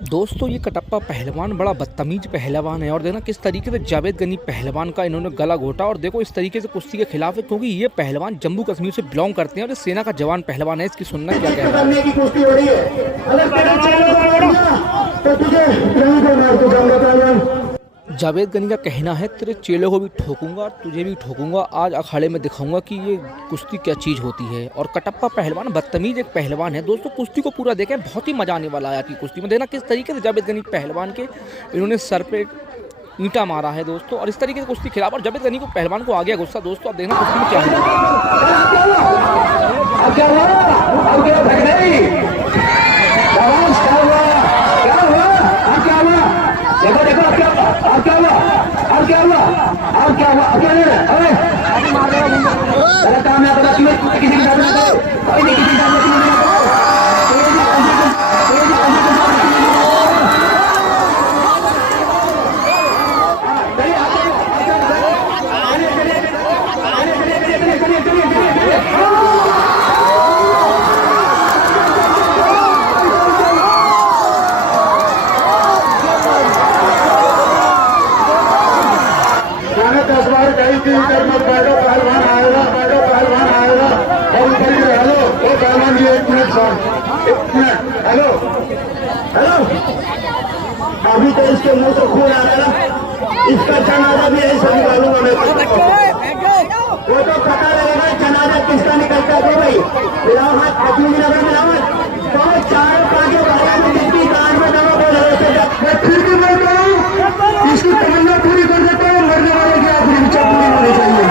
दोस्तों ये कटप्पा पहलवान बड़ा बदतमीज पहलवान है और देखना किस तरीके से जावेद गनी पहलवान का इन्होंने गला घोटा और देखो इस तरीके से कुश्ती के खिलाफ है क्योंकि ये पहलवान जम्मू कश्मीर से बिलोंग करते हैं और ये सेना का जवान पहलवान है। इसकी सुनना क्या कह रहा है। जावेद गनी का कहना है तेरे चेलों को भी ठोकूंगा और तुझे भी ठोकूंगा, आज अखाड़े में दिखाऊंगा कि ये कुश्ती क्या चीज़ होती है। और कटप्पा पहलवान बदतमीज एक पहलवान है। दोस्तों कुश्ती को पूरा देखें, बहुत ही मजा आने वाला है आपकी कुश्ती में। देखना किस तरीके से जावेद गनी पहलवान के इन्होंने सर पे ईंटा मारा है दोस्तों, और इस तरीके से कुश्ती खिलाफ और जावेद गनी को पहलवान को आ गया गुस्सा। दोस्तों अब देखना कुश्ती में क्या पहलवान आएगा और ऊपर ही हेलो वो पहलवान ये 1 minute sir 1 minute hello hello अभी तो इसके मुंह से खून आ रहा है, इसका जनाजा भी यही सभी मालूम है। वो तो पता लगेगा जनाजा किसका निकलता है भाई। मिलाओ हाथ अपनी नगर मिलाओ तो 4-5 बार में जितनी कान में दवा बोल रहे फिर भी मैं कहूँ इसकी तमन्ना पूरी कर देता हूँ, मरने वाले की आखिरी इच्छा पूरी होनी चाहिए।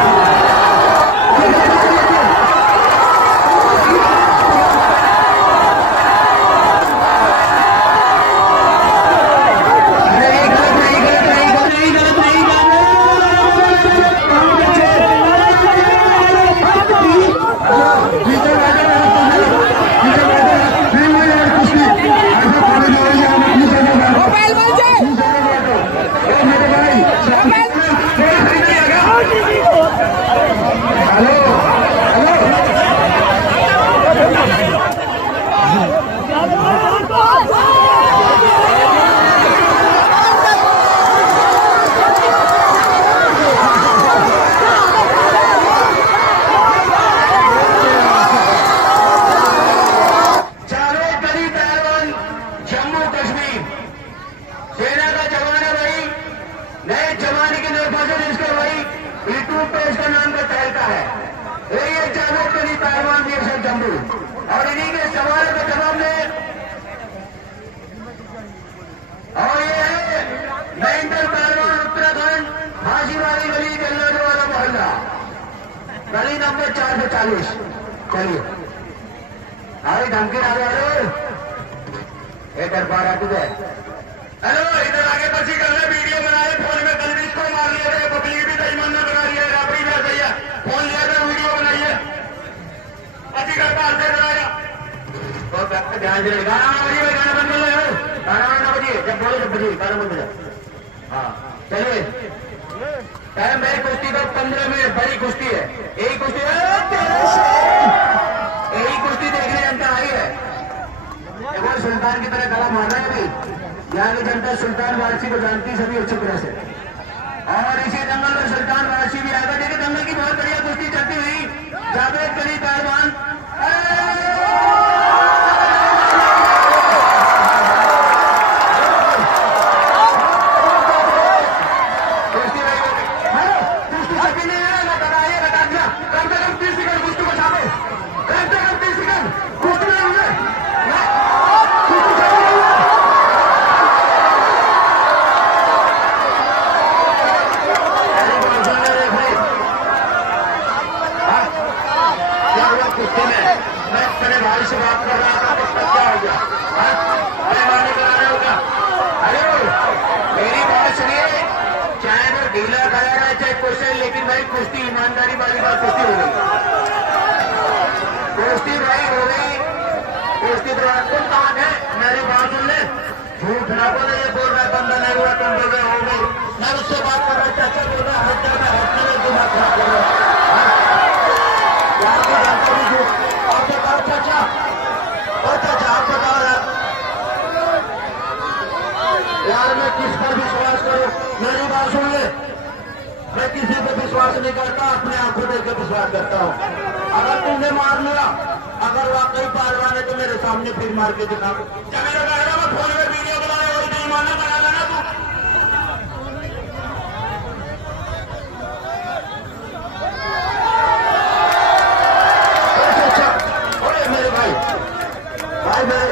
और इन्हीं के सवाल के जवाब में और ये है नैनीताल पहलवान उत्तराखंड फांसीवाली गली जल्लाद वाला मोहल्ला गली नंबर 440। चलिए अरे धमकी आ रहे एक दरबार आती है। हेलो इधर आगे बची कर रहे वीडियो बना रहे फोन में कल भी इसको मार लिया थे, पब्लिक भी बेईमाना बना रही है, राबड़ी में भैया फोन लिया था वीडियो बनाइए अधिकार पास कर रहा है तो ध्यान से गाना बजिए, गाना बंद कर लो, गाना ना बजिए, जब बोले जब बजिए गाना बंद कर। हाँ चलिए टाइम है कुश्ती तो 15 मिनट बड़ी कुश्ती है, यही कुश्ती देखने जनता आई है। एक बार सुल्तान की तरह गला मार रहा है अभी यहाँ की जनता सुल्तान वारसी को जानती सभी अच्छी तरह से, और इसी दंगल में सुल्तान वारसी भी आएगा। देखिए दंगल की बहुत बढ़िया कुश्ती चलती हुई जावेद गनी पहलवान लेकिन भाई कुश्ती ईमानदारी वाली बात कुश्ती हो गई, कुश्ती भाई हो गई, कुश्ती तो आपको कहा है मेरी बात सुन ले, झूठ ना बोले, ये बोल रहा है बंदा नहीं हुआ तुम बोल रहे हो गई, मैं उससे बात कर रहा चाचा बोल रहा हर जगह हटने में दिमाग खराब कर रहा आप बताओ चाचा, और चाचा आप बताओ यार यार मैं किस पर विश्वास करूं? मेरी बात सुन ले, मैं किसी पे विश्वास नहीं करता, अपने आंखों देख के विश्वास करता हूं। अगर तुमने मार लिया, अगर वाकई पहलवान है तो मेरे सामने फिर मार के दिखा। जब मेरा कहेगा मैं फोन में वीडियो बना रहा हूं, नहीं मानना बना देना तू। अरे मेरे भाई मेरे,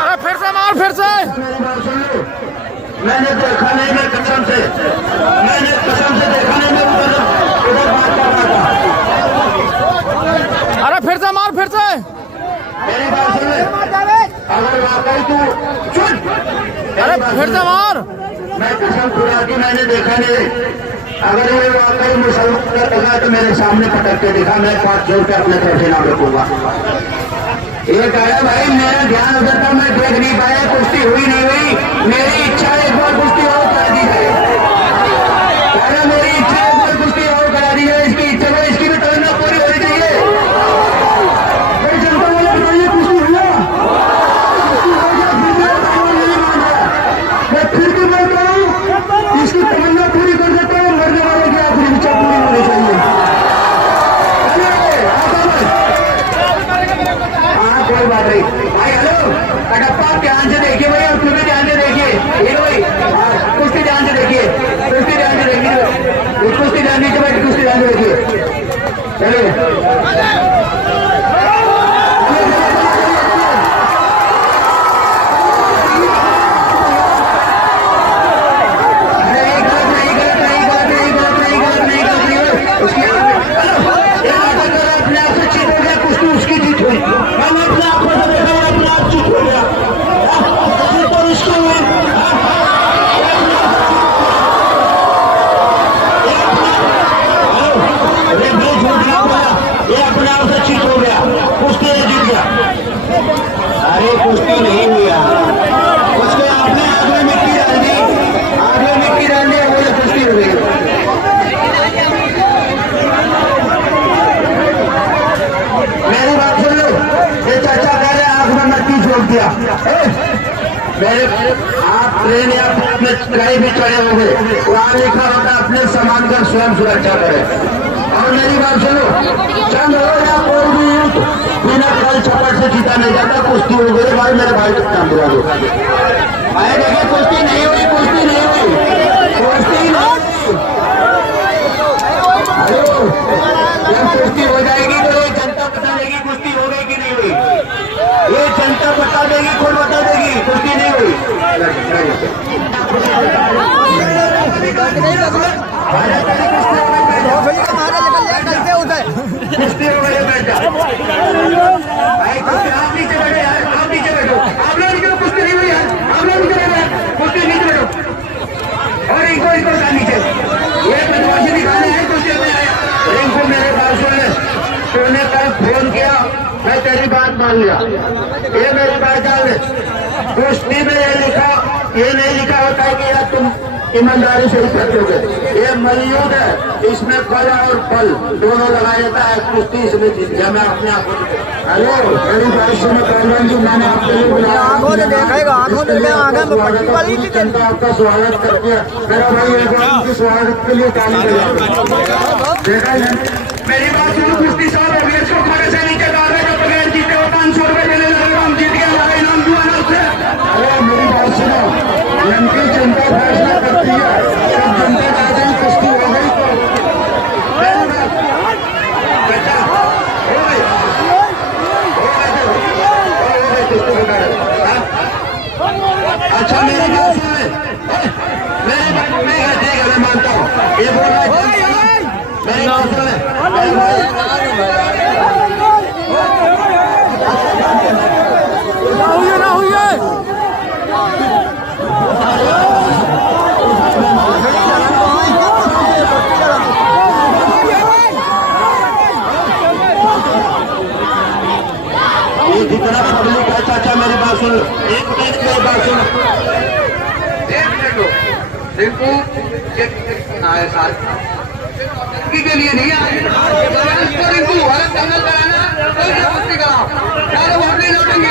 अरे फिर से मार, फिर से। मेरी बात सुन लो, मैंने देखा नहीं, मैं कसम से देखा नहीं, मैं उधर बात कर रहा था। अरे फिर से मार, फिर से। मेरी बात सुन ले, अगर वाकई तू चुप, अरे फिर से मार। मैं कसम खुदा की मैंने देखा नहीं। अगर ये वाकई मुसलमान का लगा तो मेरे सामने पटक के दिखा, मैं 500 रुपये अपने तरफ से ना रखूंगा। ये कहा भाई मेरा ध्यान उधर था, मैं देख नहीं पाया, कुश्ती हुई नहीं हुई। मेरी इच्छा एक बार कुश्ती और करा दी जाए, मेरी इच्छा एक बार कुश्ती और करा दी जाए। इसकी इच्छा है, इसकी भी तमन्ना पूरी होनी चाहिए। भाई जनता वाला बताइए, कुश्ती हुआ, मैं फिर भी बोलता हूँ, इसकी तमन्ना पूरी कर देता हूँ। मरने वाले की आखिरी इच्छा पूरी होनी चाहिए। कोई बात नहीं भाई। हेलो कटप्पा, ध्यान से देखिए भाई, और तुम्हें ध्यान से देखिए। ये भाई कुश्ती ध्यान से देखिए, कुश्ती ध्यान से देखिए, कुश्ती ध्यान नीचे बैठ, कुश्ती ध्यान से देखिए। चलिए कुश्ती नहीं हुई, उसके आपने आग में मिट्टी डाल दी, आग में मिट्टी डाल दी, वो कुश्ती हो गई। मेरी बात सुन लो, ये चाचा कह रहे आग में मिट्टी छोड़ दिया। मेरे आप ट्रेन या अपने कहीं भी चढ़े होंगे, वहां लिखा होता अपने सामान का स्वयं सुरक्षा करें। और मेरी बात सुनो, चंद हो या कोई भी युद्ध बिना कल चपट से जीता नहीं जाता। कुश्ती हो गई भाई, मेरे भाई को काम बुला दो भाई। देखिए कुश्ती नहीं हुई, कुश्ती नहीं हुई, कुश्ती नहीं हुई। जब कुश्ती हो जाएगी तो ये जनता बता देगी कुश्ती हो गई कि नहीं हुई। ये जनता बता देगी, कौन बता देगी कुश्ती नहीं हुई। कुश्ती हो गई, बैठ जाओ भाई। आप नीचे बैठो यार, आप नीचे बैठो, आप लोग नीचे, कुश्ती नहीं हुई यार, आप लोग नीचे बैठो, कुश्ती नीचे बैठो। और इनको नीचे, ये बदमाशी दिखाने हैं कुश्ती में आया। इनको मेरे बात सुन ले, तूने कल फोन किया, मैं तेरी बात मान लिया, ये मेरी बात जान ले। कुश्ती में ये नहीं लिखा होता है कि यार तुम ईमानदारी से ही करते। ये मलयुद्ध है, इसमें कला और बल दोनों लगाया जाता है। कुश्ती इसमें जीत गया, मैं अपने आप। हेलो मेरी बात सुनो पहलवान जी, मैंने आपके लिए बुलाया, जनता आपका स्वागत करके मेरा भाई उनके स्वागत के लिए ताली बजाओ। देखा मेरी बात सुनो, कुश्ती साहब अभी इसको खड़े से नीचे डाल रहे, जो बगैर जीते हो 500 रुपये देने लगे, हम जीत गया, हमारा इनाम दुआ ना उसे। अरे मेरी बात सुनो, इनकी जनता फैसला करती है, जब जनता कहते हैं कुश्ती हो गई तो बेटा हो गई, अच्छा मेरी बात सुन ले, मेरी बात मैं मानता हूँ, ये बोल रहा है मेरी बात सुन ले। जितना पब्लिक है चाचा मेरी बात सुन, एक मिनट मेरी बात सुन, एक मिनट लो, रिंकू आए साथ के लिए नहीं आए, रिंकू अलग दंगल कराना, कोई कुश्ती कराओ, चारों बात नहीं लौटेंगे।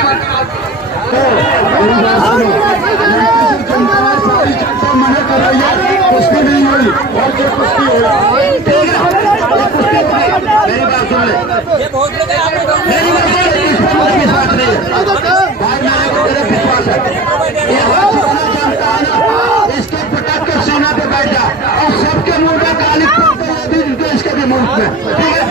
मना कर रही है, कुश्ती नहीं हुई और ये कुश्ती हो मेरी बात सुन ले, मेरी बात सुन ले, विश्वास नहीं है भाई, मेरे को तेरा विश्वास है, ये हाथ होना चाहता है ना, इसके पटक के सीना पे बैठ जा और सबके मुंह में गाली इसके भी मुंह में, ठीक है?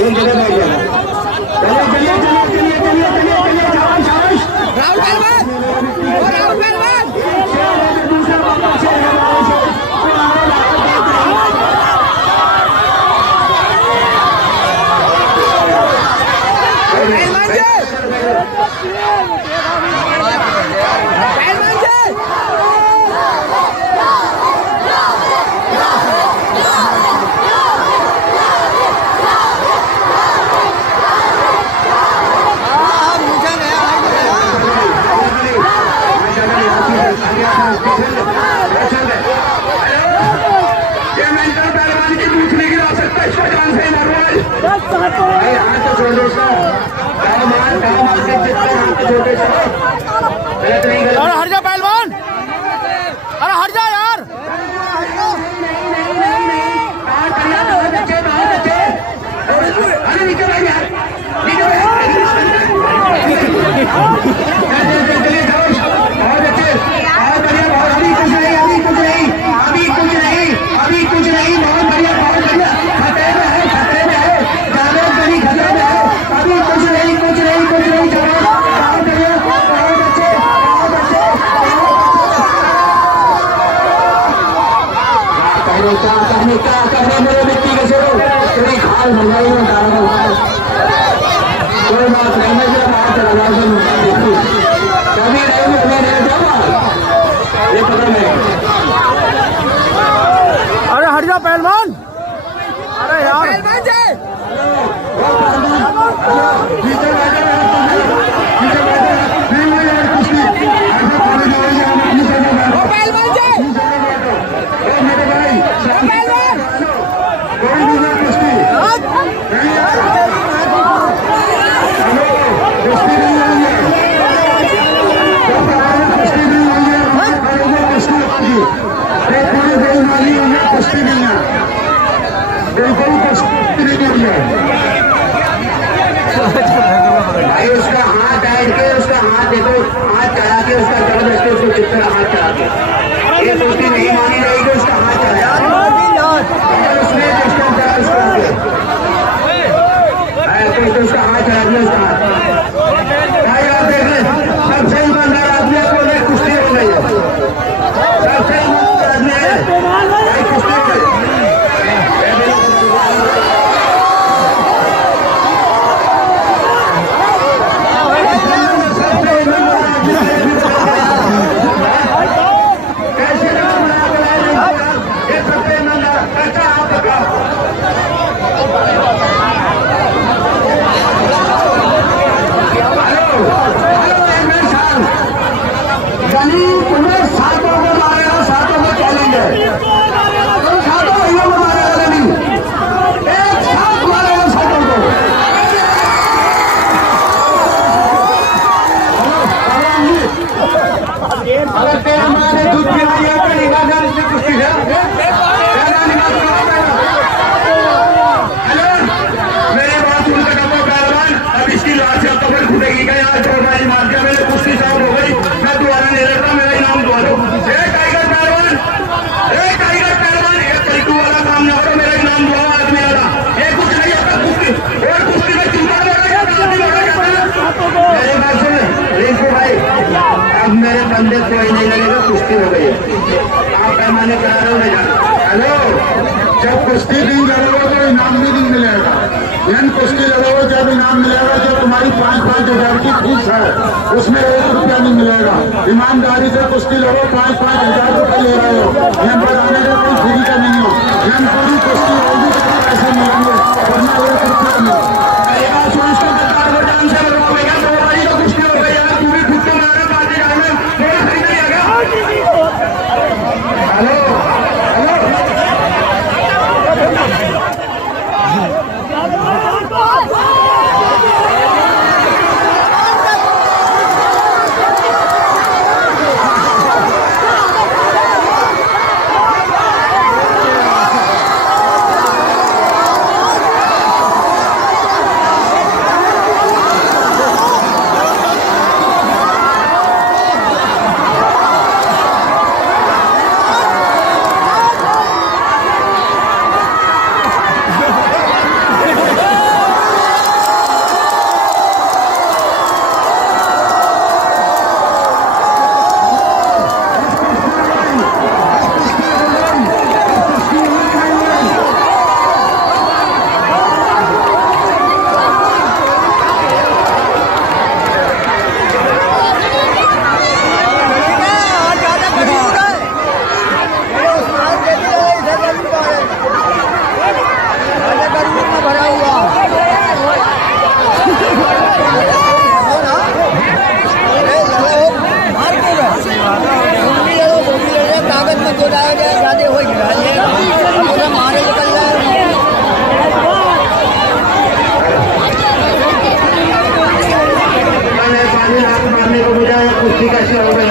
एक जगह बैठ जाना, चलिए चलिए चलिए चलिए चलिए चलिए चलिए शाबाश शाबाश राहुल पहलवान दूसरा बाबा से अरे हट जा पहलवान, अरे हट जा यार, अरे निकल यार, अभी कुछ नहीं, बहुत बढ़िया खतरे में है, जावेद गनी खतरे में है, अभी कुछ नहीं जावेद, बहुत बढ़िया, बहुत अच्छे क्या कहने मेरे व्यक्ति के छोड़ो, तेरी खाल मंगाई में डालना हुआ है, कोई बात नहीं, मैं जब बात चला रहा हूँ कभी रहेंगे मैं रह जाऊंगा, ये पता नहीं। अरे हट जा पहलवान, अरे यार भाई उसका हाथ ऐड के, उसका हाथ देखो, हाथ चढ़ा के, उसका जबरदस्ती उसको चित्तर हाथ चढ़ा के, ये कुश्ती नहीं मानी जाएगी, उसका हाथ चढ़ाया उसने डिस्टेंस चढ़ा उसको, उसका हाथ चढ़ा दिया, उसका हाथ भाई आप देख लें, सबसे ईमानदार आदमी आपको कुश्ती हो गई है, सबसे ईमानदार आदमी है कुश्ती हो गई। आप पैमाने करा रहे हो नहीं जाना। हेलो, जब कुश्ती नहीं लड़ोगे तो इनाम भी नहीं मिलेगा। जन कुश्ती लड़ोगे जब इनाम मिलेगा, जब तुम्हारी 5-5 हजार की फीस है उसमें 1 रुपया नहीं मिलेगा। ईमानदारी से कुश्ती लड़ो, 5-5 हजार रुपये ले रहे हो, जन बताने का कोई फ्री का नहीं हो। जन पूरी कुश्ती होगी तो पैसे मिलेंगे, वरना 1 रुपया नहीं। कुश्ती कैसे हो गई